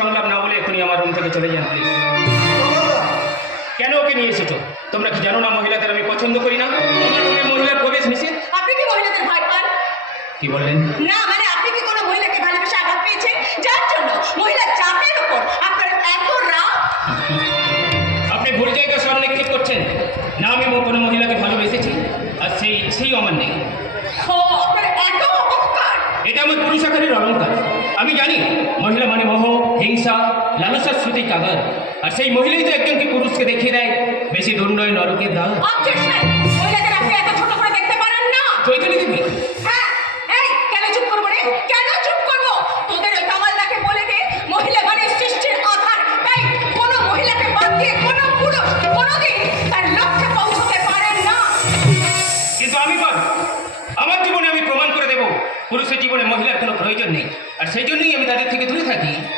সংলাপ না বলে এখনই আমার রুম থেকে চলে যান কেন ওকে নিয়ে এসেছ? তোমরা কি জানো না মহিলাদের আমি পছন্দ করি না? আমার রুমে মহিলার প্রবেশ নিষেধ। আপনি কি মহিলাদের ভয় পান কি বললেন? না মানে আপনি কি কোনো মহিলাকে ভালোবেসে আঘাত পেয়েছেন? যার জন্য মহিলা জাতের উপর আপনার এত রাগ? আপনি ভুল জায়গায় সব নিক্ষেপ করছেন। না আমি কোনো মহিলাকে ভালোবেসেছি আর সেই সেই আমার নেই। এটা আমার পুরুষ আকারের অলঙ্কার আমি জানি মহিলা মানে মোহ হিংসা লালসার শ্রুতি কাগার আর সেই মহিলাই তো একজনকে পুরুষকে দেখিয়ে দেয়? বেশি দণ্ডয় নরকের দ্বার অবজেকশন মহিলাদের আপনি এত ছোট করে দেখতে পারেন না। চৈতন্য দেবী পুরুষের জীবনে মহিলার কোনো প্রয়োজন নেই। আর সেই জন্যই আমি তাদের থেকে দূরে